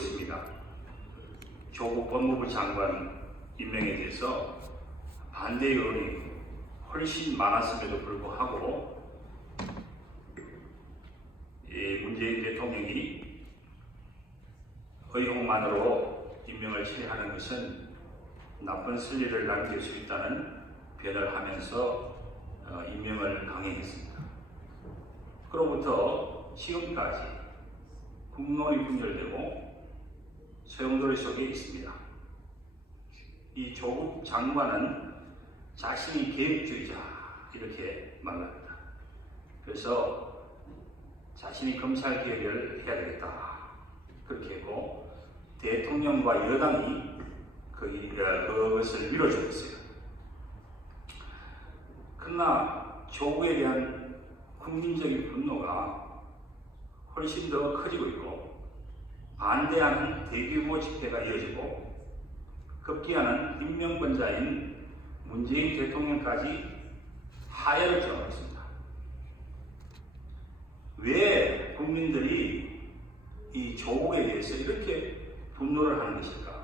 있습니다. 조국 법무부 장관 임명에 대해서 반대 여론이 훨씬 많았음에도 불구하고 문재인 대통령이 의혹만으로 임명을 처리하는 것은 나쁜 선례를 남길 수 있다는 변을 하면서 임명을 강행했습니다. 그로부터 지금까지 국론이 분열되고 소용돌이 속에 있습니다. 이 조국 장관은 자신이 계획주의자 이렇게 말합니다. 그래서 자신이 검찰 개혁을 해야 되겠다 그렇게 했고 대통령과 여당이 그것을 밀어주고 있어요. 그러나 조국에 대한 국민적인 분노가 훨씬 더 커지고 있고 반대하는 대규모 집회가 이어지고 급기야는 임명권자인 문재인 대통령까지 하야를 정하고 있습니다. 왜 국민들이 이 조국에 대해서 이렇게 분노를 하는 것일까?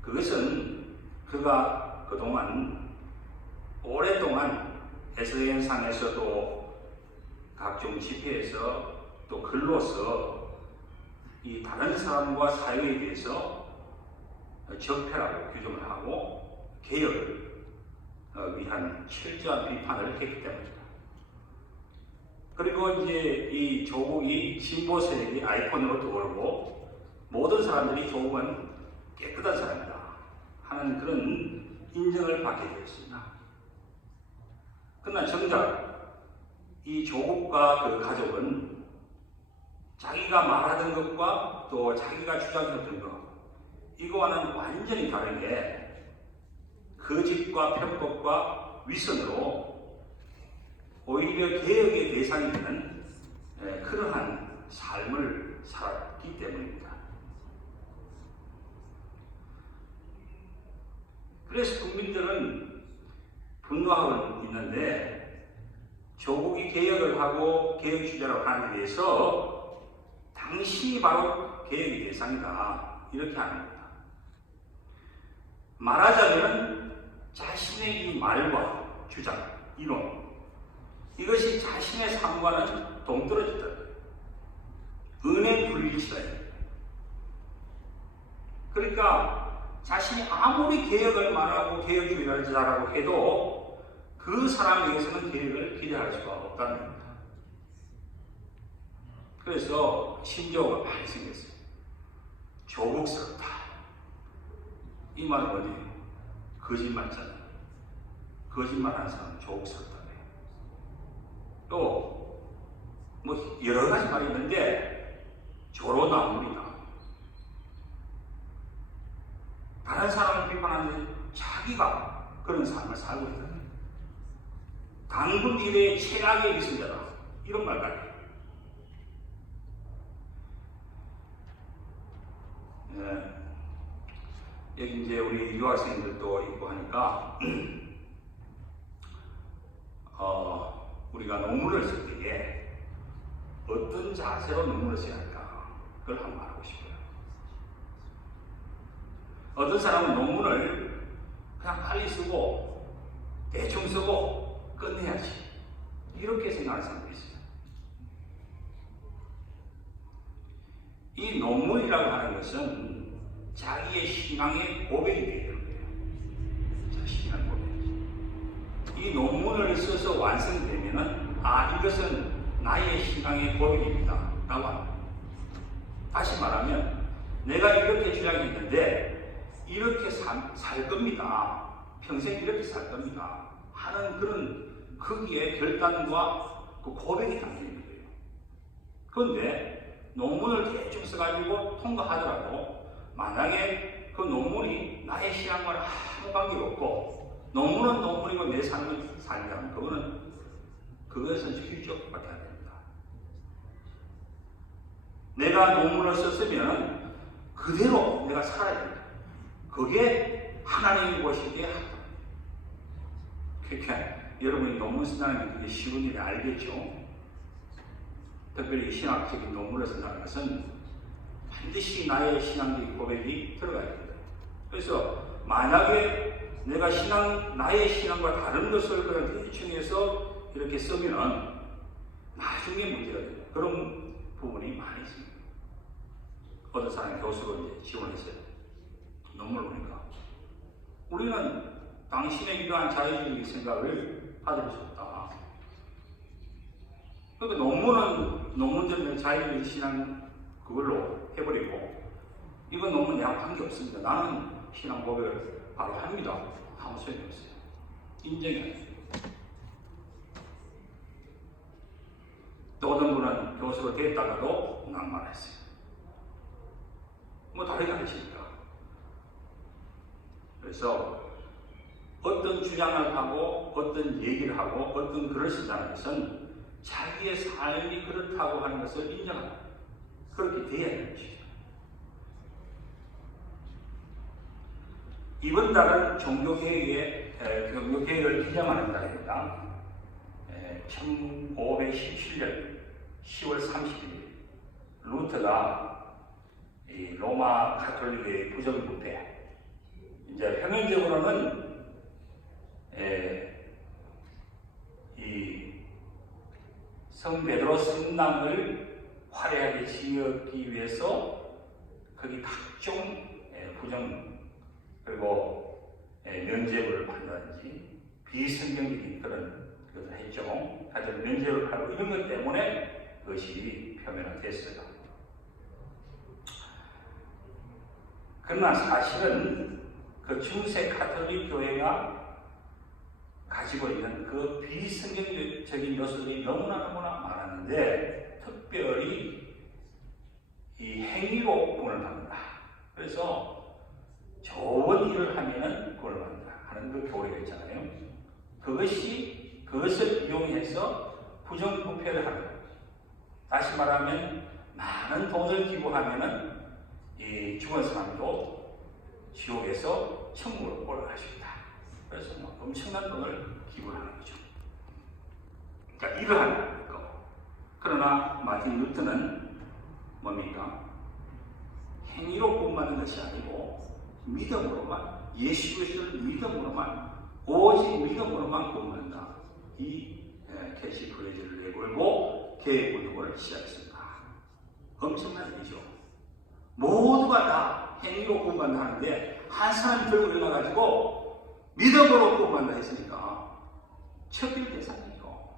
그것은 그가 그동안 오랫동안 SNS상에서도 각종 집회에서 또 글로서 이 다른 사람과 사회에 대해서 적폐라고 규정을 하고 개혁을 위한 철저한 비판을 했기 때문입니다. 그리고 이제 이 조국이 진보 세력의 아이콘으로 떠오르고 모든 사람들이 조국은 깨끗한 사람이다 하는 그런 인정을 받게 되었습니다. 그러나 정작 이 조국과 그 가족은 자기가 말하던 것과 또 자기가 주장했던 것 이거와는 완전히 다르게 거짓과 편법과 위선으로 오히려 개혁의 대상이 되는 그러한 삶을 살았기 때문입니다. 그래서 국민들은 분노하고 있는데 조국이 개혁을 하고 개혁 주자로 하는 데 대해서 당신이 바로 개혁의 대상이다 이렇게 하는 겁니다. 말하자면 자신의 이 말과 주장, 이론 이것이 자신의 삶과는 동떨어졌다. 은행 불일치다. 그러니까 자신이 아무리 개혁을 말하고 개혁주의자라고 해도 그 사람에게서는 개혁을 기대할 수가 없다는 겁니다. 그래서 심정가 많이 생겼어요. 조국스럽다. 이 말은 뭐냐면 거짓말이잖아요. 거짓말하는 사람은 조국스럽다네. 또 뭐 여러 가지 말이 있는데 조로나물이다. 다른 사람을 비판하는데 자기가 그런 삶을 살고 있다. 당군 이래의 최악의 위선자다. 이런 말까지. 여기 이제 우리 유학생들도 있고 하니까 우리가 논문을 쓸 때에 어떤 자세로 논문을 써야 할까? 그걸 한번 알아보고 싶어요. 어떤 사람은 논문을 그냥 빨리 쓰고 대충 쓰고 끝내야지 이렇게 생각하는 사람도 있어요. 이 논문이라고 하는 것은 자기의 신앙의 고백이 되는 거예요. 자, 신앙 고백. 이 논문을 써서 완성되면은 이것은 나의 신앙의 고백입니다. 라고 합니다. 다시 말하면 내가 이렇게 주장했는데 이렇게 살 겁니다. 평생 이렇게 살 겁니다. 하는 그런 거기에 결단과 그 고백이 담겨있는 거예요. 그런데 논문을 대충 써가지고 통과하더라도 만약에 그 논문이 나의 신앙과는 아무 관계가 없고 논문은 논문이고 내 삶을 살면 그것은 휘적밖에 안 됩니다. 내가 논문을 썼으면 그대로 내가 살아야 됩니다. 그게 하나님의 것이기에 합니다. 그러니까 여러분이 논문 쓴다는 게 그게 쉬운 일이 알겠죠? 특별히 신학적인 논문을 쓴다는 것은 반드시 나의 신앙적인 고백이 들어가야 됩니다. 그래서 만약에 내가 나의 신앙과 다른 것을 그냥 대충해서 이렇게 쓰면은 나중에 문제가 됩니다. 그런 부분이 많이 있습니다. 어떤 사람이 교수로 이제 지원했어요. 논문을 보니까 우리는 당신의 이러한 자유주의 생각을 받을 수 없다. 그러니까 논문전에 자유주의 신앙 그걸로 해버리고 이건 논문 내가 관계없습니다. 나는 신앙 고백을 바로 합니다. 아무 소용이 없어요. 인정이 안 돼요. 또 어떤 분은 교수가 됐다가도 낭만했어요. 뭐 다르게 하십니까? 그래서 어떤 주장을 하고 어떤 얘기를 하고 어떤 글을 쓴다는 것은 자기의 삶이 그렇다고 하는 것을 인정합니다. 그렇게 돼야 되는 것이죠. 이번 달은 종교개혁을 기념하는 달입니다. 1517년 10월 30일 루터가 이 로마 가톨릭의 부정부패, 이제 표면적으로는 이 성베드로 성당을 화려하게 지었기 위해서 거기 각종 부정 그리고 면죄부를 받는다든지 비성경적인 그런 것을 했죠. 하여튼 면죄부를 하고 이런 것 때문에 그것이 표면화됐어요. 그러나 사실은 그 중세 가톨릭 교회가 가지고 있는 그 비성경적인 요소들이 너무나 많았는데 특별히 이 행위로 구원을 받는다. 그래서 좋은 일을 하면은 구원을 받는다 하는 그 교리가 있잖아요. 그것을 이용해서 부정부패를 하는 거예요. 다시 말하면 많은 돈을 기부하면은 이 죽은 사람도 지옥에서 천국으로 올라갈 수 있다. 그래서 엄청난 돈을 기부하는 거죠. 그러니까 이러한 거. 그러나 마틴 루터는 뭡니까? 행위로 구원받는 것이 아니고 믿음으로만, 예수 그리스도를 믿음으로만, 오직 믿음으로만 구원받는다. 이 캐치프레이즈를 내걸고 개혁운동을 시작했습니다. 엄청난 일이죠. 모두가 다 행위로 구원받는다 하는데 한 사람이 들고 일어나가지고 믿음으로 구원받는다 했으니까 척일 대상이죠.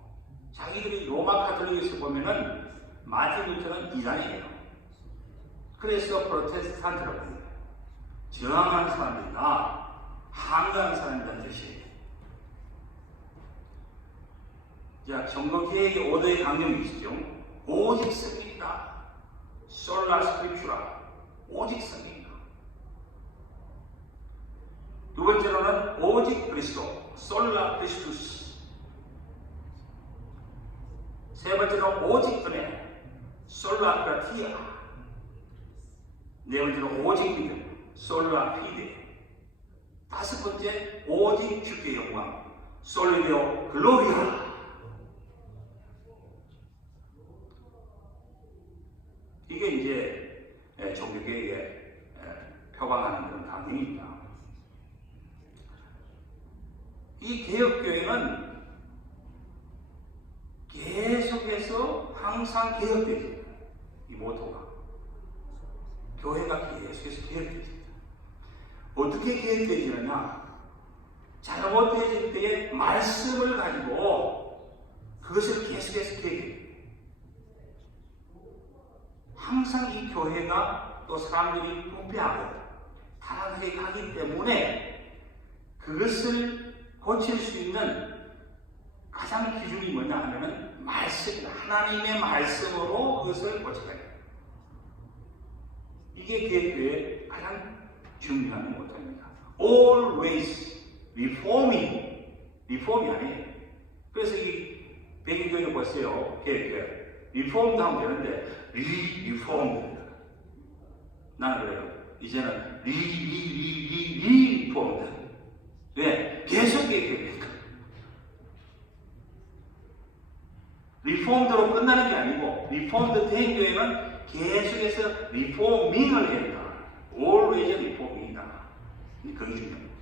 자기들이 로마 가톨릭에서 보면은 마틴 루터는 이단이에요. 그래서 프로테스탄트라고 합니다. 저항하는 사람들이나 항거하는 사람이라는 뜻이에요. 자, 종교개혁의 5대의 강령이 있죠. 오직 성경이다. 솔라 스크립추라. 오직 성경이다. 두 번째로는 오직 그리스도. 솔라 크리스투스. 세 번째로 오직 은혜. 솔라 그라티아. 네 번째로 오직 믿음. 솔라 피데. 다섯 번째 오직 주께 영광. 솔리데오 글로리아. 이게 이제 종교개혁에 표방하는 그런 강령입니다. 이 개혁교회는 계속해서 항상 개혁되죠. 이 모토가. 교회가 계속해서 개혁되죠. 어떻게 개혁되지느냐? 잘못되질 때에 말씀을 가지고 그것을 계속해서 개혁해요. 항상 이 교회가 또 사람들이 부패하고 타락하게 가기 때문에 그것을 고칠 수 있는 가장 기준이 뭐냐 하면은 말씀, 하나님의 말씀으로 그것을 고쳐야 돼요. 이게 개혁교회의 가장 중요한 모토입니다. Always reforming. 리폼이 아니에요. 그래서 이 백인교회를 보세요. 개혁교회. 리폼도 하면 되는데 리폼드. 나는 그래요. 이제는 리폼드. 왜? 계속 개혁되니까. 리폼드로 끝나는 게 아니고 리폼드 된 교회는 계속해서 리포밍을 해야 된다. always 리포밍이다. 그게 중요합니다.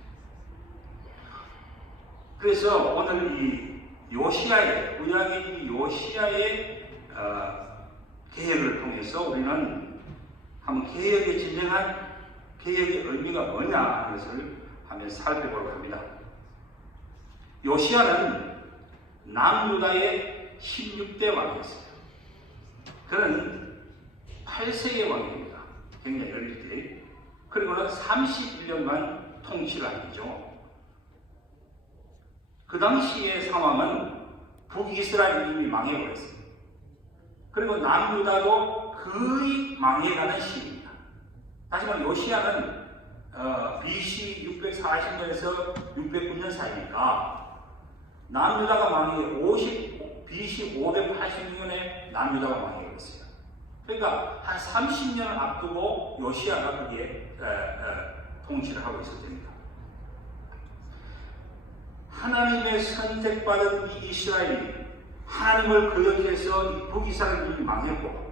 그래서 오늘 이 요시야의, 구약의 이 요시야의 개혁을 통해서 우리는 한번 개혁의 진정한 개혁의 의미가 뭐냐 하는 것을 한번 살펴보려고 합니다. 요시야는 남유다의 16대 왕이었어요. 그는 8세의 왕입니다. 굉장히 어릴 때. 그리고는 31년간 통치를 한 거죠. 그 당시의 상황은 북이스라엘이 이미 망해버렸어요. 그리고 남유다도 거의 망해가는 시기입니다. 다시 말해 요시야는 BC 640년에서 609년 사이니까 남유다가 망해 BC 586년에 남유다가 망해버렸어요. 그러니까 한 30년을 앞두고 요시야가 거기에 통치를 하고 있을 때입니다. 하나님의 선택받은 이 이스라엘이 하나님을 거역해서 북이스라엘이 망했고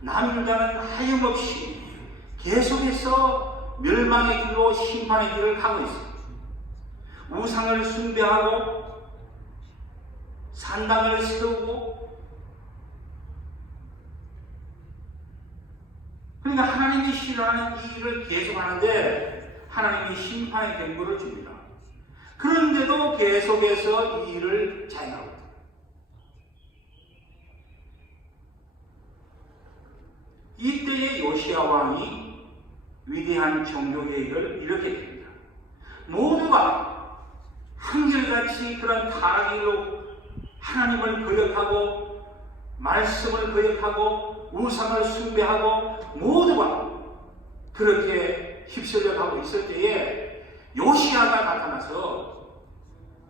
남유다는 하염없이 계속해서 멸망의 길로 심판의 길을 가고 있습니다. 우상을 숭배하고 산당을 세우고 그러니까 하나님이 싫어하는 이 일을 계속하는데 하나님이 심판의 경고를 줍니다. 그런데도 계속해서 이 일을 자행하고 있다. 이때의 요시야 왕이 위대한 종교 계획을 이렇게 됩니다. 모두가 한결같이 그런 타락의 길로 하나님을 거역하고 말씀을 거역하고 우상을 숭배하고 모두가 그렇게 휩쓸려 가고 있을 때에 요시야가 나타나서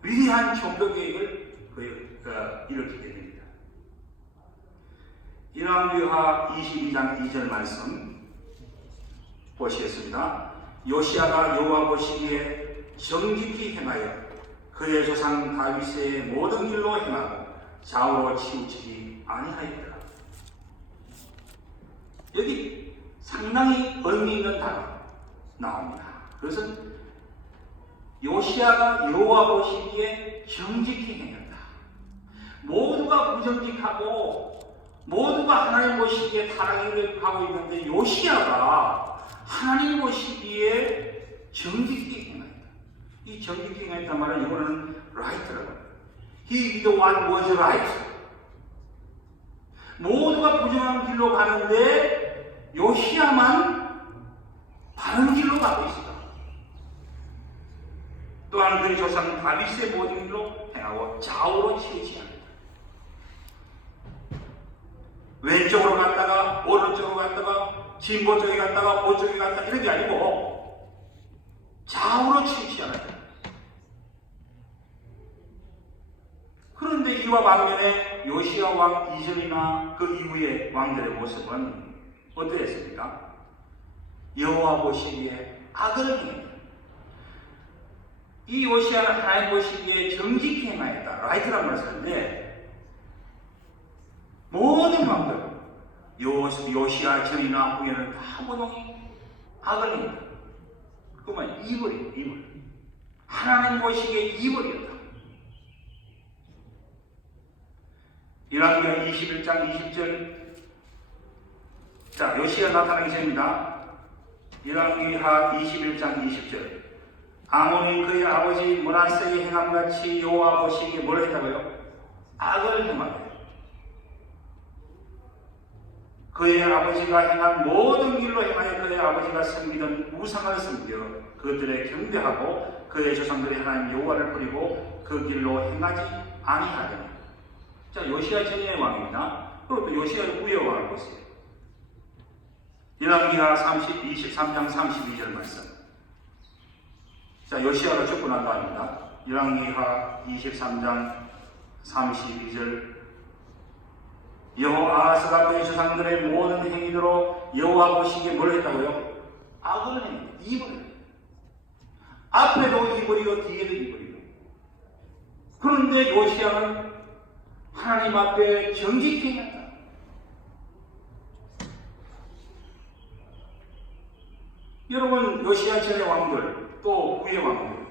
위대한 종교 계획을 일으키게 됩니다. 열왕기하 22장 2절 말씀 보시겠습니다. 요시야가 여호와 보시기에 정직히 행하여 그의 조상 다윗의 모든 길로 행하고 좌우로 치우치지 아니하였더라. 여기 상당히 의미 있는 단어 나옵니다. 그것은 요시야가 여호와 보시기에 정직히 행했다. 모두가 부정직하고 모두가 하나님 보시기에 타락을 가고 있는데 요시야가 하나님 보시기에 정직히 행했다. 이 정직히 행했단 말은 이거는 right라고 합니다. He did what was right. 모두가 부정한 길로 가는데 요시야만 바른 길로 가고 있습니다. 또한 그의 조상 다윗의 모든 길로 행하고 좌우로 치우치지 않는다. 왼쪽으로 갔다가 오른쪽으로 갔다가 진보 쪽에 갔다가 보쪽에 갔다 이런 게 아니고 좌우로 치우치지 않는다. 그런데 이와 반면에 요시야 왕 이전이나 그 이후의 왕들의 모습은 어떠했습니까? 여호와 보시기에 악을 행했다. 이 요시야는 하나님 보시기에 정직히 행하였다. 라이트란 말을 쓰는데 모든 왕들 요시야 전이나 후에는 다 모두 악을 행했다. 그만 이벌이에요. 이벌. 하나님 보시기에 이벌이었다. 열왕기하 21장 20절 자 요시야 나타나기 전입니다. 열왕기하 21장 20절 아몬이 그의 아버지 므낫세의 행함같이 여호와 보시기에 뭘 했다고요? 악을 행하되 그의 아버지가 행한 모든 길로 행하여 그의 아버지가 섬기던 우상을 섬겨 그들의 경배하고 그의 조상들의 하나님 여호와를 버리고 그 길로 행하지 아니하더니. 자 요시야 전의 왕입니다. 그리고 또 요시야 후의 왕을 보세요. 열왕기하 23장 32절 말씀. 자 요시야가 죽고 난 다음입니다. 열왕기하 23장 32절 여호아하스가 그의 조상들의 모든 행위대로 여호와 보시기에 뭘 했다고요? 악을 행했다. 이불. 앞에도 이불이고 뒤에도 이불이고. 그런데 요시야는 하나님 앞에 정직히 행했다. 여러분, 요시야 전의 왕들, 또 후의 왕들,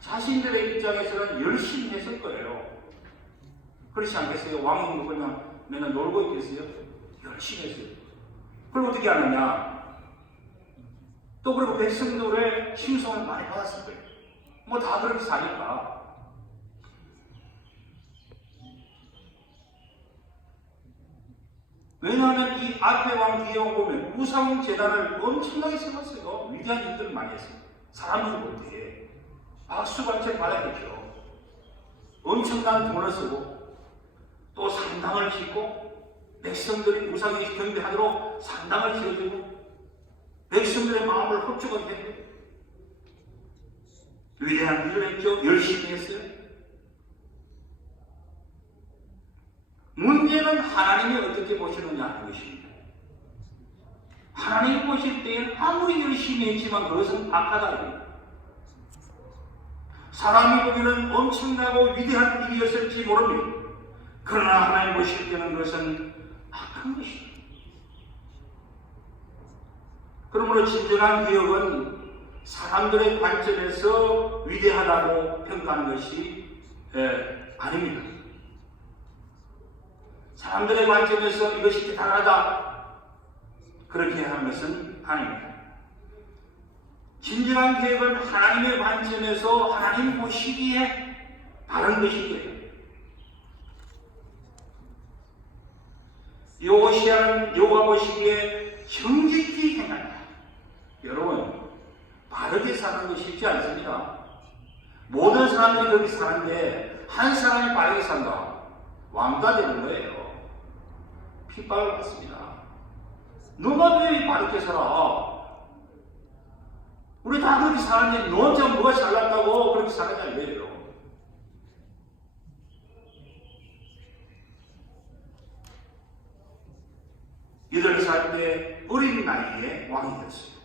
자신들의 입장에서는 열심히 했을 거예요. 그렇지 않겠어요? 왕이 그냥 맨날 놀고 있겠어요? 열심히 했어요. 그걸 어떻게 하느냐? 또 그리고 백성들의 칭송을 많이 받았을 거예요. 뭐 다 그렇게 사니까. 왜냐하면 이 앞에 왕 뒤에 왕 보면 우상 재단을 엄청나게 세웠어요. 위대한 일들을 많이 했어요. 사람들 못해. 박수관체 받았겠죠. 엄청난 돈을 쓰고 또 산당을 짓고 백성들이 우상에 경배하도록 산당을 지어주고 백성들의 마음을 흡족하게 했고 위대한 일을 했죠. 열심히 했어요. 문제는 하나님이 어떻게 보시느냐 하는 것입니다. 하나님이 보실 때에는 아무리 열심히 했지만 그것은 악하다. 사람이 보기에는 엄청나고 위대한 일이었을지 모릅니다. 그러나 하나님 보실 때는 그것은 악한 것입니다. 그러므로 진정한 기업은 사람들의 관점에서 위대하다고 평가하는 것이 아닙니다. 사람들의 관점에서 이것이 대단하다 그렇게 하는 것은 아닙니다. 진정한 계획은 하나님의 관점에서 하나님 보시기에 바른 것이기에 요시야는 여호와 보시기에 정직히 행한다. 여러분, 바르게 사는 것이 쉽지 않습니다. 모든 사람들이 그렇게 사는데 한 사람이 바르게 산다. 왕가 되는 거예요. 핍박을 받습니다. 너가 왜 바르게 살아? 우리 다 그렇게 사는데 너 혼자 뭐가 잘났다고 그렇게 사느냐 이거예요. 이들을 살 때 어린 나이에 왕이 됐어요.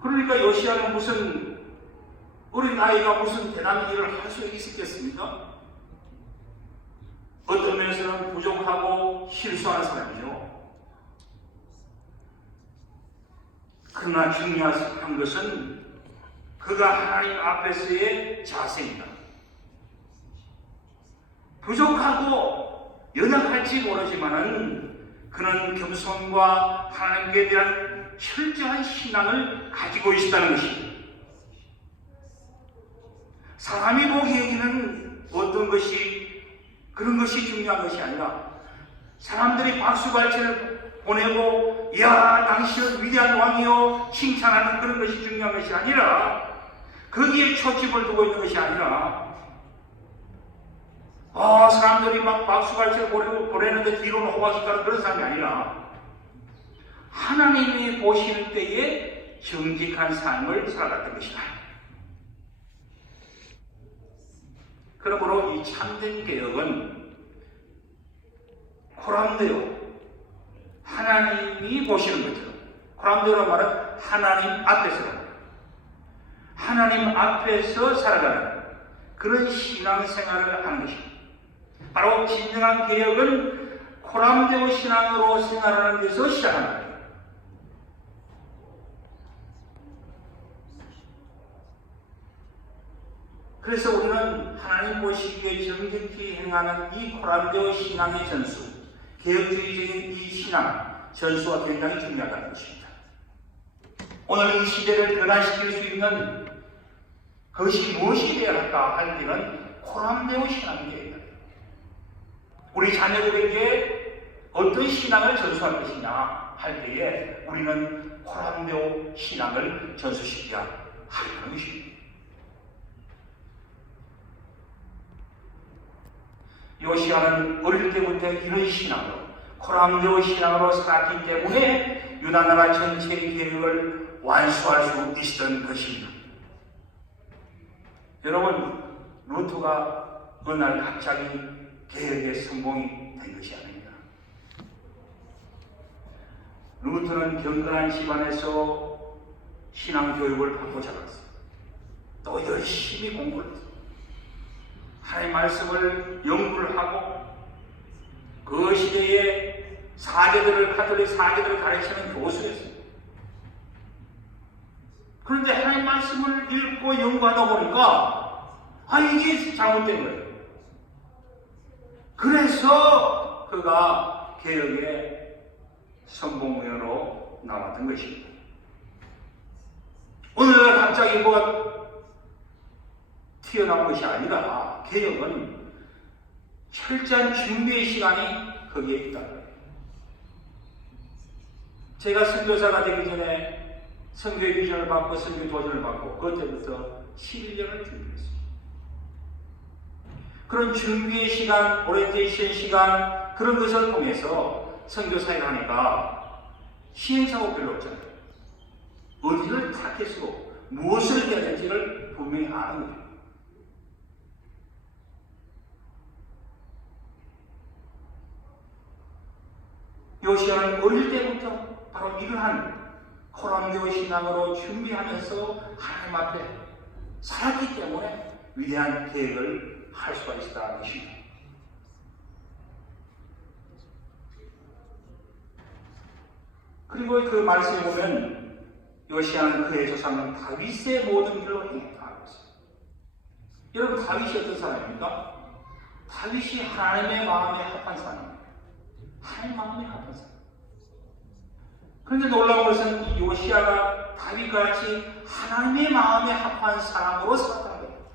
그러니까 요시야는 무슨 어린 나이가 무슨 대단한 일을 할 수 있었겠습니까? 어떤 면에서는 부족하고 실수하는 사람이죠. 그러나 중요한 것은 그가 하나님 앞에서의 자세입니다. 부족하고 연약할지 모르지만은 그는 겸손과 하나님께 대한 철저한 신앙을 가지고 있다는 것입니다. 사람이 보기에는 어떤 것이 그런 것이 중요한 것이 아니라 사람들이 박수갈채를 보내고 이야 당신은 위대한 왕이요 칭찬하는 그런 것이 중요한 것이 아니라 거기에 초점을 두고 있는 것이 아니라 사람들이 막 박수갈채를 보내는데 뒤로는 호박식가는 그런 사람이 아니라 하나님이 보시는 때에 정직한 삶을 살아갔던 것이다. 그러므로 이 참된 개혁은 코람데오, 하나님이 보시는 것처럼, 코람데오란 말은 하나님 앞에서 하나님 앞에서 살아가는 그런 신앙생활을 하는 것입니다. 바로 진정한 개혁은 코람데오 신앙으로 생활하는 데서 시작합니다. 그래서 우리는 하나님 보시기에 정직히 행하는 이 코람데오 신앙의 전수, 개혁주의적인 이 신앙, 전수가 굉장히 중요하다는 것입니다. 오늘 이 시대를 변화시킬 수 있는 그것이 무엇이 되어야 할까 할 때는 코람데오 신앙이 되어야 합니다. 우리 자녀들에게 어떤 신앙을 전수할 것이냐 할 때에 우리는 코람데오 신앙을 전수시켜야 하는 것입니다. 요시야는 어릴 때부터 이런 신앙으로 코람데오 신앙으로 살았기 때문에 유다 나라 전체의 계획을 완수할 수 있었던 것입니다. 여러분, 루트가 어느 날 갑자기 계획에 성공이 된 것이 아닙니다. 루트는 경건한 집안에서 신앙 교육을 받고 자랐어요. 또 열심히 공부를 했어요. 하나님의 말씀을 연구를 하고 그 시대에 사제들을 가톨릭 사제들을 가르치는 교수였어요. 그런데 하나님 말씀을 읽고 연구하다 보니까 이게 잘못된 거예요. 그래서 그가 개혁의 선봉으로 나왔던 것입니다. 오늘날 갑자기 뭐가 튀어나온 것이 아니라 개혁은 철저한 준비의 시간이 거기에 있다. 제가 선교사가 되기 전에 선교의 비전을 받고 선교 도전을 받고 그때부터 11년을 준비했습니다. 그런 준비의 시간, 오리엔테이션 시간 그런 것을 통해서 선교사를 하니까 시행착오 별로 없잖아요. 어디를 택해서 무엇을 해야 될지를 분명히 아는 거예요. 요시야는 어릴 때부터 바로 이러한 코람교 신앙으로 준비하면서 하나님 앞에 살았기 때문에 위대한 계획을 할 수가 있었다는 것입니다. 그리고 그 말씀에 보면 요시야는 그의 조상 다윗의 모든 길로 행했다고 했어요. 여러분, 다윗이 어떤 사람입니까? 다윗이 하나님의 마음에 합한 사람입니다. 하나님 마음에 합한 사람. 그런데 놀라운 것은 이 요시야가 다윗과 같이 하나님의 마음에 합한 사람으로 살았다는 거예요.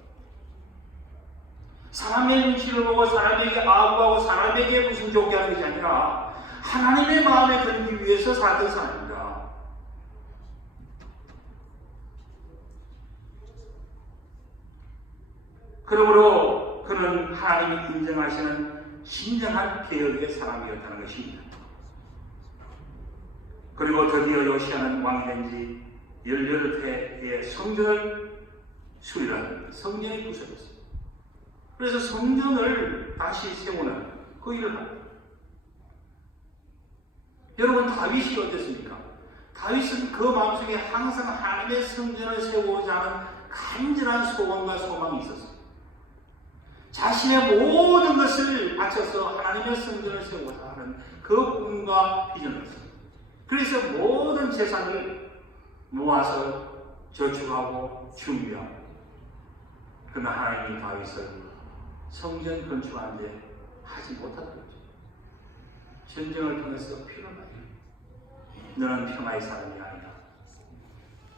사람의 눈치를 보고 사람에게 아부하고 사람에게 무슨 좋게 하는 것이 아니라 하나님의 마음에 들기 위해서 살았던 사람입니다. 그러므로 그는 하나님이 인정하시는 진정한 개혁의 사람이었다는 것입니다. 그리고 드디어 요시야는 왕이 된 지 18해에 성전을 수리하는 성전이 부서졌습니다. 그래서 성전을 다시 세우는 그 일을 합니다. 여러분, 다윗이 어땠습니까? 다윗은 그 마음속에 항상 하나님의 성전을 세우고자 하는 간절한 소원과 소망이 있었습니다. 자신의 모든 것을 바쳐서 하나님의 성전을 세우고자 하는 그 꿈과 비전을 했습니다. 그래서 모든 재산을 모아서 저축하고 준비하고, 그러나 하나님이 다윗을 성전 건축하는데 하지 못하는 거죠. 전쟁을 통해서 피를 받아요. 너는 평화의 사람이 아니다.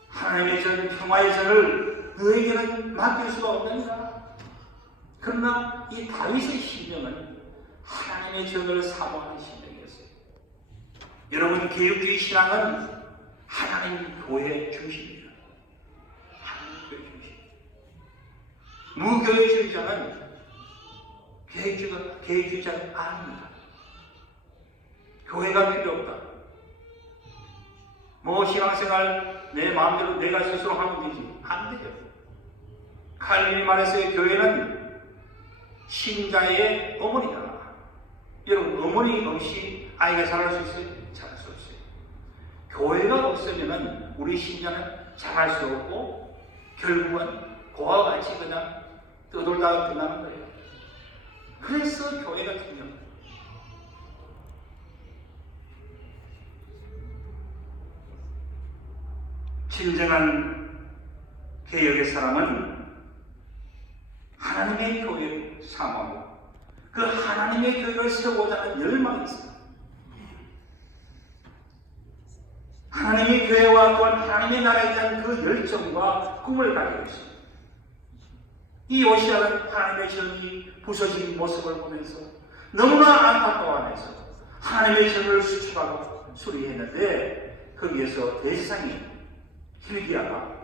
하나님의 전 평화의 전을 너에게는 맡길 수가 없느니라. 그러나 이 다윗의 심령은 하나님의 전을 사모하는 심령이었어요. 여러분, 개혁주의 신앙은 하나님 교회 중심입니다. 하나님 교회 중심. 무교회주의자는 계획주의자가 아닙니다. 교회가 필요 없다. 신앙생활 내 마음대로 내가 스스로 하면 되지. 안 돼요. 칼빈이 말했어요. 교회는 신자의 어머니다. 여러분, 어머니 없이 아이가 자랄 수 있어요? 자랄 수 없어요. 교회가 없으면 우리 신자는 자랄 수 없고 결국은 고아와 같이 그냥 떠돌다가 끝나는 거예요. 그래서 교회가 중요합니다. 진정한 개혁의 사람은 하나님의 교회를 사모하고 그 하나님의 교회를 세우고자 하는 열망이 있습니다. 하나님의 교회와 또한 하나님의 나라에 대한 그 열정과 꿈을 가지고 있습니다. 이 요시야는 하나님의 전이 부서진 모습을 보면서 너무나 안타까워하면서 하나님의 전을 수축하고 수리했는데, 거기에서 대제사장이 hil기야가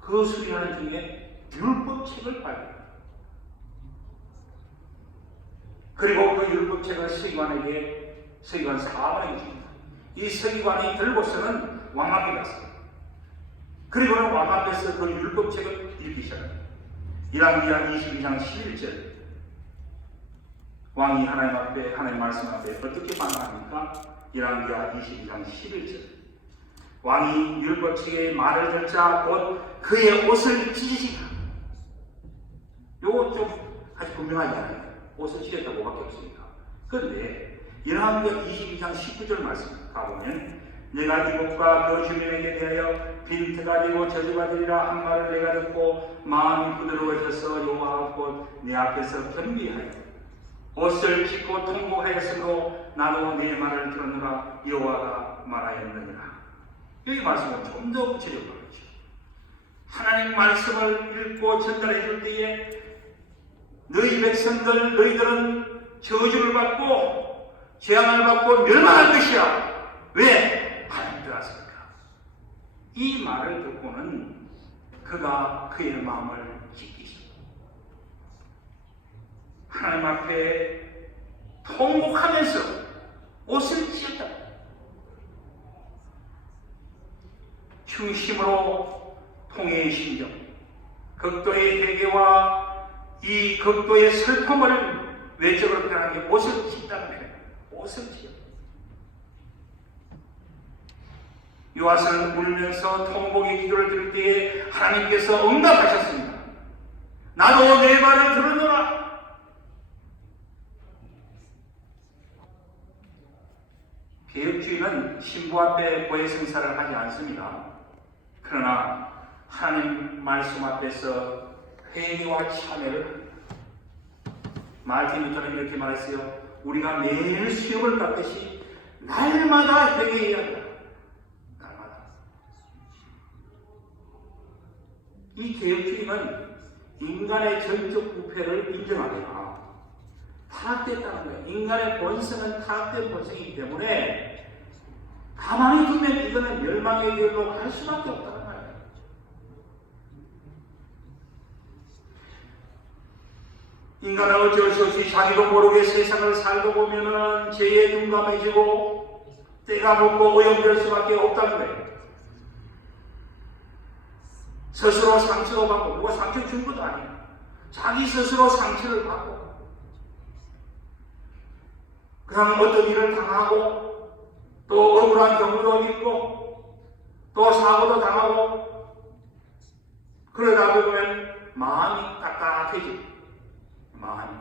그 수리하는 중에 율법책을 발견합니다. 그리고 그 율법책을 서기관 사반에게 줍니다. 이 서기관이 들고서는 왕 앞에 갔습니다. 그리고는 왕 앞에서 그 율법책을 읽기 시작합니다. 열왕기하 22장 11절. 왕이 하나님 앞에, 하나님 말씀 앞에 어떻게 반응합니까? 열왕기하 22장 11절. 왕이 율법책의 말을 듣자 곧 그의 옷을 찢으시라. 요거 좀 아주 분명하지 않아요. 옷을 찢었다고 밖에 없습니까? 그런데 열왕기하 22장 19절 말씀 가보면 내가 이곳과 그 주민에게 대하여 빈트가 되고 저주가 되리라 한 말을 내가 듣고 마음이 부드러워져서 여호와 곧 내 앞에서 겸비하여 옷을 찢고 통곡하였으므로 나도 내 말을 들었노라 여호와가 말하였느니라. 여기 말씀은 좀 더 구체적으로 하죠. 하나님 말씀을 읽고 전달해 줄 때에 너희 백성들 너희들은 저주를 받고 재앙을 받고 멸망할 것이야. 왜? 하나님 들었습니까? 이 말을 듣고는 그가 그의 마음을 지키셨다. 하나님 앞에 통곡하면서 옷을 찢었다. 중심으로 통해의 심정, 극도의 회개와 이 극도의 슬픔을 외적으로 표현하는 게 옷을 찢다는 거예요. 옷을 찢었다. 요아스는 울면서 통곡의 기도를 들을 때에 하나님께서 응답하셨습니다. 나도 내 말을 들으노라. 개혁주의는 신부 앞에 고해성사를 하지 않습니다. 그러나 하나님 말씀 앞에서 회개와 참회를 합니다. 마르틴 루터는 이렇게 말했어요. 우리가 매일 수염을 깎듯이 날마다 회개해야 한다. 날마다. 이 개혁주의는 인간의 전적 부패를 인정합니다. 타락됐다는 거예요. 인간의 본성은 타락된 본성이기 때문에 가만히 두면 이거는 멸망의 길로 갈 수밖에 없다는 거예요. 인간은 어쩔 수 없이 자기도 모르게 세상을 살다 보면은 죄에 둔감해지고 때가 묻고 오염될 수밖에 없다는 거예요. 스스로 상처도 받고 누가 상처 준 것도 아니에요. 자기 스스로 상처를 받고 그냥 어떤 일을 당하고 또 억울한 경우도 있고 또 사고도 당하고 그러다 보면 마음이 딱딱해지고 마음이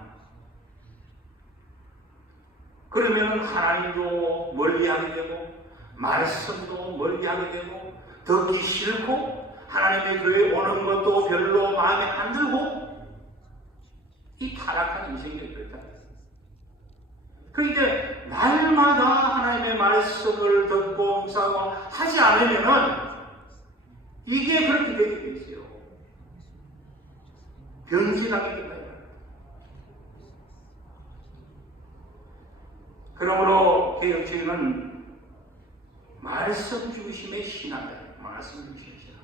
그러면 하나님도 멀리하게 되고 말씀도 멀리하게 되고 듣기 싫고 하나님의 교회에 오는 것도 별로 마음에 안 들고 이 타락한 인생이 있다. 그러니까 날마다 하나님의 말씀을 듣고 묵상하고 하지 않으면은 이게 그렇게 되게 돼 있어요. 변질하게 됩니다. 그러므로 개혁주의는 말씀 중심의 신앙이에요. 말씀 중심의 신앙.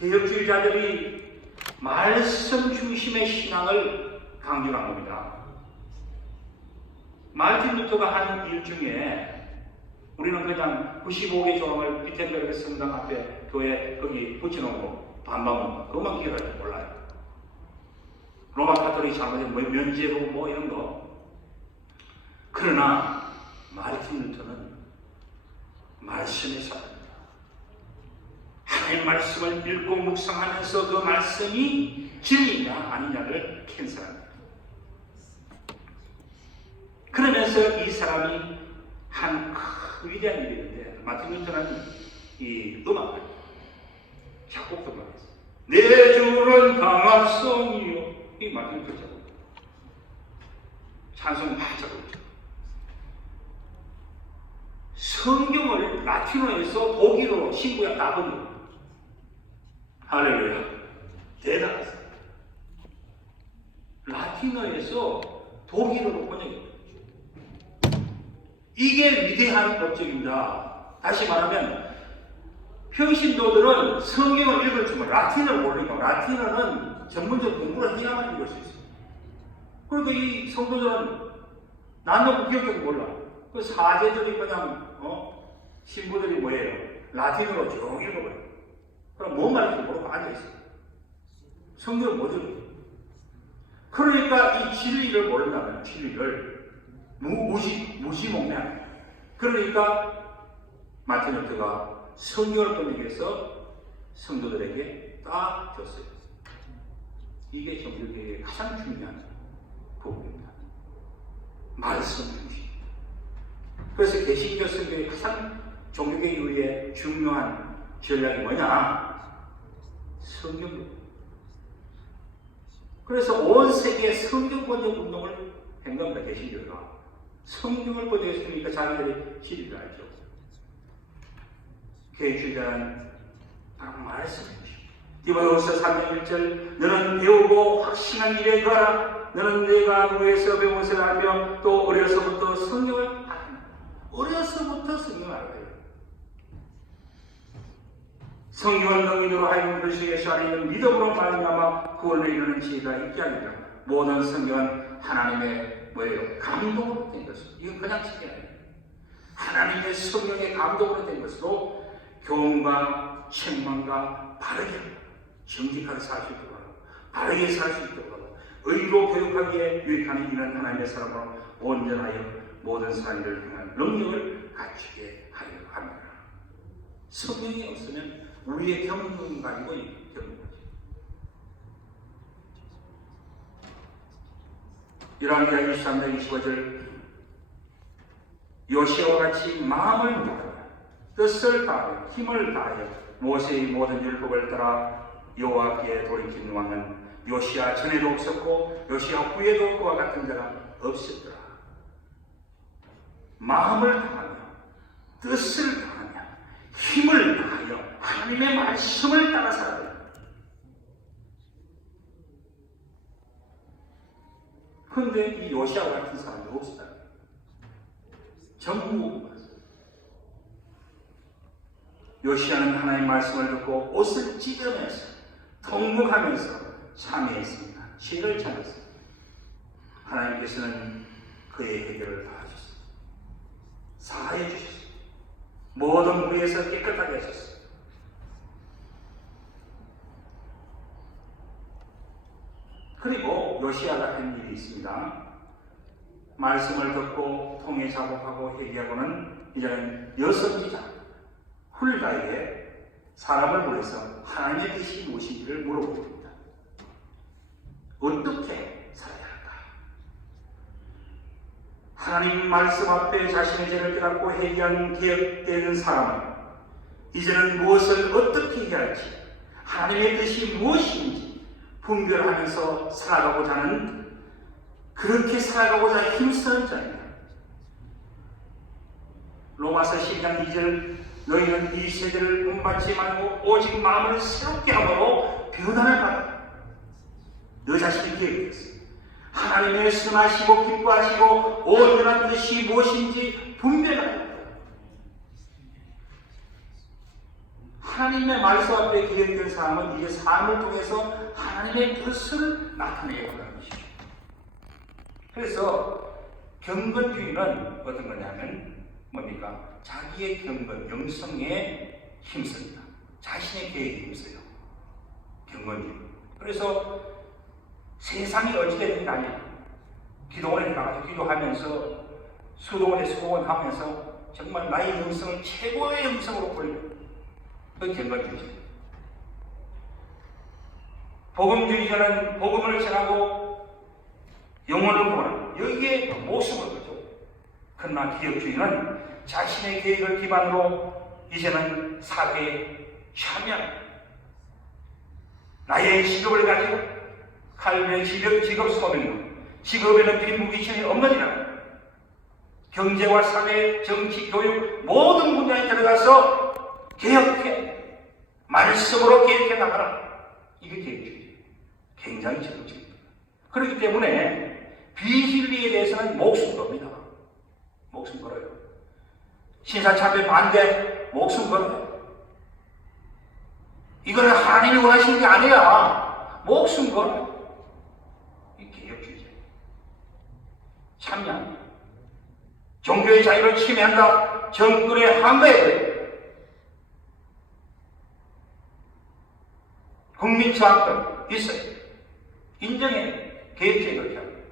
개혁주의자들이 말씀 중심의 신앙을 강조한 겁니다. 마르틴 루터가 한 일 중에 우리는 그냥 95개 조항을 비텐베르크 성당 앞에 교회 거기 붙여놓고 반박문 그것만 기억할 줄 몰라요. 로마 카톨릭 잘못된 면죄부 뭐 이런 거. 그러나 마르틴 루터는 말씀의 사람입니다. 하나님의 말씀을 읽고 묵상하면서 그 말씀이 진리냐 아니냐를 캔 사람입니다. 그러면서 이 사람이 한 위대한 일이 있는데 마틴 루터는 이 음악을 작곡도 말했어요. 내 주는 강한 성이요. 이 마틴 루터 작곡. 찬송 많이 작곡했죠. 성경을 라틴어에서 독일어로 신구약 다 번역. 할렐루야. 대단하세요. 라틴어에서 독일어로 번역했어요. 이게 위대한 법적입니다. 다시 말하면 평신도들은 성경을 읽을 줄 몰라. 라틴어를 모르니까 라틴어는 전문적 공부를 해야만 읽을 수 있어요. 그러니까 이 성도들은 나는 기억도 몰라. 그 사제들이 그냥 신부들이 뭐예요? 라틴어로 쭉 읽어버려요. 그럼 뭔 말인지 모르고 앉아있어요. 성경을 못 읽어요. 그러니까 이 진리를 모른다면 진리를 무시몽매하는. 그러니까 마틴 루터가 성경을 번역해서 성도들에게 딱 줬어요. 이게 종교개혁의 가장 중요한 부분입니다. 말씀 중심. 그래서 개신교 선교의 가장 종교계 이후에 중요한 전략이 뭐냐? 성경. 그래서 온 세계에 성경 번역 운동을 한 겁니다. 개신교가. 성경을 번역했으니까 자기들이 시리를 알죠. 교회주의자는 바로 말씀입니다. 디모데후서 3장 1절 너는 배우고 확신한 일에 거하라. 너는 내가 누구에서 배운 것을 알며 또 어려서부터 성경을 알아. 어려서부터 성경을 알아요. 성경을 능인으로 하여금 그리스도예수 안에 있는 믿음으로 말미암아 구원을 이루는 지혜가 있게 하리라. 모든 성경은 하나님의 뭐예요? 감동으로 된 것입니다. 이건 그냥 책이 아니에요. 하나님의 성령의 감동으로 된 것으로 교훈과 책망과 바르게 정직하게 살 수 있도록 하고 바르게 살 수 있도록 하고 의로 교육하기에 유익한 이는 하나님의 사람으로 온전하여 모든 사람들을 향한 능력을 갖추게 하려 합니다. 성령이 없으면 우리의 경험 가지고 경험하죠. 열왕기하 23장 25절 요시아와 같이 마음을 다하여 뜻을 다하여 힘을 다하여 모세의 모든 율법을 따라 여호와께 돌이킨 왕은 요시아 전에도 없었고 요시아 후에도 그와 같은 자가 없었더라. 마음을 다하며 뜻을 다하며 힘을 다하여 하나님의 말씀을 따라 살아야 됩니다. 그런데 이 요시아와 같은 사람이 없었다. 전부 요시아는 하나님의 말씀을 듣고 옷을 찢으면서 통곡하면서 참회했습니다. 죄를 참았습니다. 하나님께서는 그의 해결을 다 하셨습니다. 사하해 주셨습니다. 모든 무리에서 깨끗하게 하셨습니다. 그리고 요시아가 한 일이 있습니다. 말씀을 듣고 통해 작업하고 회개하고는 이제는 여섯이자 훌다에게 사람을 보내서 하나님의 뜻이 무엇인지를 물어봅니다. 어떻게 살아야 할까? 하나님 말씀 앞에 자신의 죄를 깨닫고 회개한 개혁되는 사람은 이제는 무엇을 어떻게 해야 할지, 하나님의 뜻이 무엇인지 분별하면서 살아가고자 하는, 그렇게 살아가고자 힘쓰는 자입니다. 로마서 12장 2절 너희는 이 세대를 본받지 말고 오직 마음을 새롭게 함으로 변화를 받아. 너 자신이 계획했어. 하나님의 선하시고 기뻐하시고 온전한 뜻이 무엇인지 분별하라. 하나님의 말씀 앞에 기억된 사람은 이제 삶을 통해서 하나님의 뜻을 나타내야 한다는 것이죠. 그래서 경건주의는 어떤 거냐면 뭡니까? 자기의 경건, 영성에 힘씁니다. 자신의 계획에 힘써요. 경건주의. 그래서 세상이 어찌되든 간에 기도원에 가서 기도하면서 수도원에 수도원하면서 정말 나의 영성을 최고의 영성으로 보여요. 그 경건주의죠. 복음주의자는 복음을 전하고 영혼을 구원하는 여기에 목숨을 걸죠. 그러나 기업주의는 자신의 계획을 기반으로 이제는 사회에 참여하는, 나의 직업을 가지고 칼빈의 직업 소명론, 직업에는 빈부귀천이 없느니라. 경제와 사회, 정치, 교육 모든 분야에 들어가서 개혁해, 말씀으로 개혁해 나가라. 이게 개혁주의. 굉장히 적극적입니다. 그렇기 때문에 비진리에 대해서는 목숨 겁니다. 목숨 걸어요. 신사참배 반대, 목숨 걸어요. 이거는 하나님이 원하시는 게 아니라 목숨 걸어요. 이 개혁주의자. 참여합니다. 종교의 자유를 침해한다. 정권의 항거에 국민 저항권 있어요. 인정해. 개혁주의 그렇게 합니다.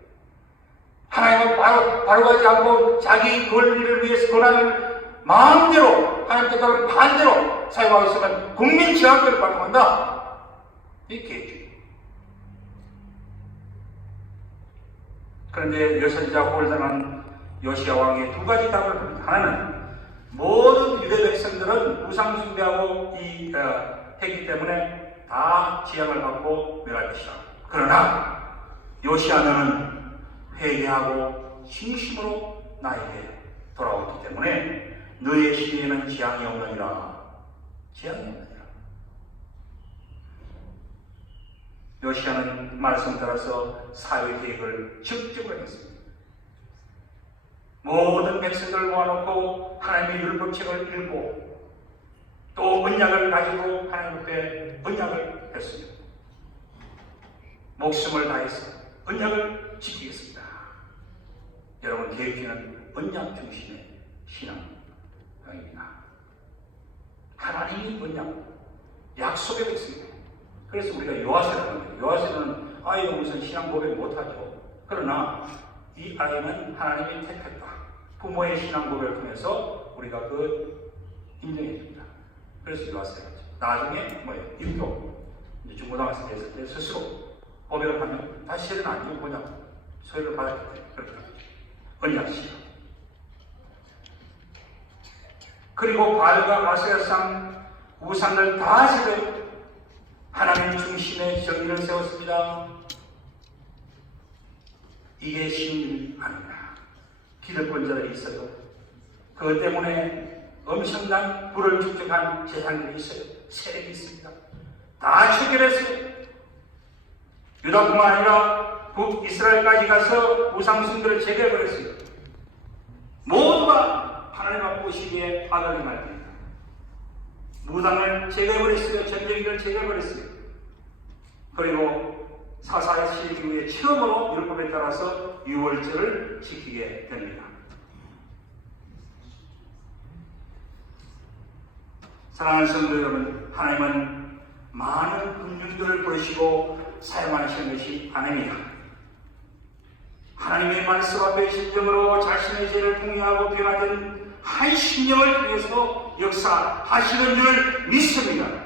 하나님은 바로 가지 않고 자기 권리를 위해서 권한을 마음대로 하나님 뜻과는 반대로 사용하고 있으면 국민 저항권을 발동한다. 이게 개혁주의. 그런데 여선자 홀당한 요시야 왕의 두 가지 답을 합니다. 하나는 모든 유대 백성들은 우상 숭배하고 했기 때문에 다 지향을 받고 멸할 것이다. 그러나 요시야 너는 회개하고 진심으로 나에게 돌아왔기 때문에 너의 시대에는 재앙이 없느니라. 재앙이 없느니라. 요시야는 말씀 따라서 사회 계획을 적극적으로 했습니다. 모든 백성들을 모아놓고 하나님의 율법책을 읽고 또 언약을 가지고 하나님 앞에 언약을 했습니다. 목숨을 다해서 언약을 지키겠습니다. 여러분, 계획기는 언약 중심의 신앙입니다. 하나님이 언약, 약속의 백성입니다. 그래서 우리가 요하세라고 합니다. 요하세는 아이가 무슨 신앙 고백 못하죠. 그러나 이 아이는 하나님이 택했다. 부모의 신앙 고백을 통해서 우리가 그 인정해 줍니다. 그래서 요하세가 나중에 뭐예요? 입교, 중고등학생 됐을 때 스스로 고백을 하면 다시는 안 주고 그냥 소유를 받았기 때문에 그렇게 하죠. 언약시다. 그리고 바알과 아세라상 우상을 다 제거했고 하나님 중심의 정의를 세웠습니다. 이게 신이 아닙니다. 기득권자들이 있어요. 그것 때문에 엄청난 불을 축적한 재산들이 있어요. 세력이 있습니다. 다 체결했어요. 유다뿐만 아니라 북이스라엘까지 가서 우상숭배를 제거해버렸어요. 모두가 하나님 앞에 보시기에 악을 행할 때입니다. 무당을 제거해버렸어요. 전쟁기를 제거해버렸어요. 그리고 사사의 시대 이후에 처음으로 율법에 따라서 유월절을 지키게 됩니다. 사랑하는 성도 여러분, 하나님은 많은 군중들을 부르시고 사용하시는 것이 아닙니다. 하나님의 말씀 앞에 심정으로 자신의 죄를 통회하고 변화된 한 심령을 통해서 역사하시는 줄 믿습니다.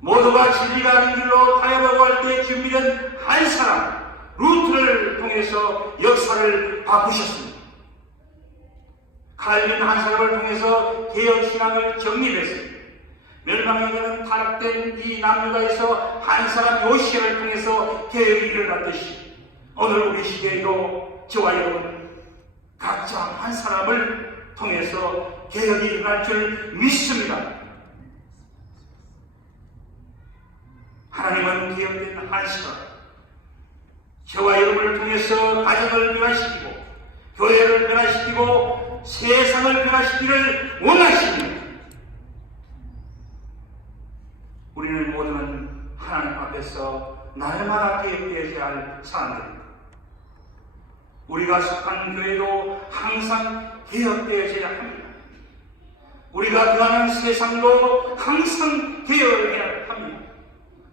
모두가 진리가 아닌 길로 타협하고 할 때 준비된 한 사람 루트를 통해서 역사를 바꾸셨습니다. 칼빈 한 사람을 통해서 개혁신앙을 정립했습니다. 멸망에 가는 타락된 이 남유다에서 한 사람 요시야를 통해서 개혁이 일어났듯이 오늘 우리 시대에도 저와 여러분 각자 한 사람을 통해서 개혁이 일어날 줄 믿습니다. 하나님은 개혁된 한 사람, 저와 여러분을 통해서 가정을 변화시키고 교회를 변화시키고 세상을 변화시키기를 원하십니다. 우리는 모두는 하나님 앞에서 날마다 개혁되어야 할 사람들입니다. 우리가 속한 교회도 항상 개혁되어야 합니다. 우리가 거하는 세상도 항상 개혁을 해야 합니다.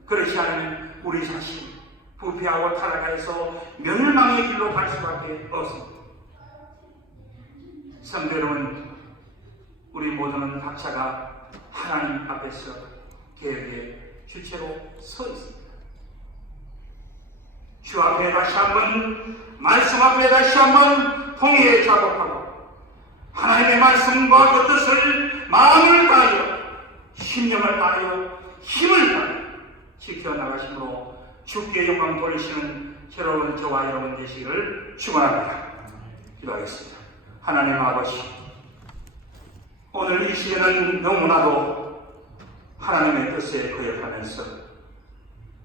그렇지 않으면 우리 자신 부패하고 타락해서 멸망의 길로 갈 수밖에 없습니다. 성도 여러분, 우리 모두는 각자가 하나님 앞에서 개혁의 주체로 서 있습니다. 주 앞에 다시 한번, 말씀 앞에 다시 한번 통해 작업하고 하나님의 말씀과 그 뜻을 마음을 다하여 신념을 다하여 힘을 다하여 지켜나가심으로 주께 영광 돌리시는 새로운 저와 여러분 되시기를 축원합니다. 기도하겠습니다. 하나님 아버지, 오늘 이 시대는 너무나도 하나님의 뜻에 거역하면서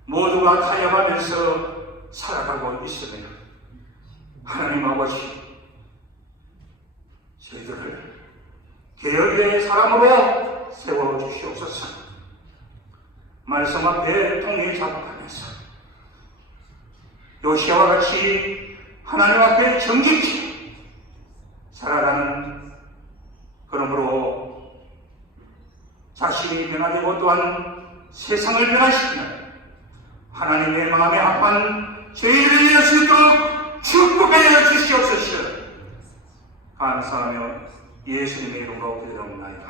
모두가 타협하면서 살아가고 있습니다. 하나님 아버지, 저희들을 개혁의 사람으로 세워주시옵소서. 말씀 앞에 통일 작업하면서 요시야와 같이 하나님 앞에 정직히 살아가는, 그러므로 자신이 변화되고 또한 세상을 변화시키는 하나님의 마음에 합한 저희들을 위할 수 있도록 축복하여 주시옵소서. 감사하며 예수님의 이름으로 기도합니다.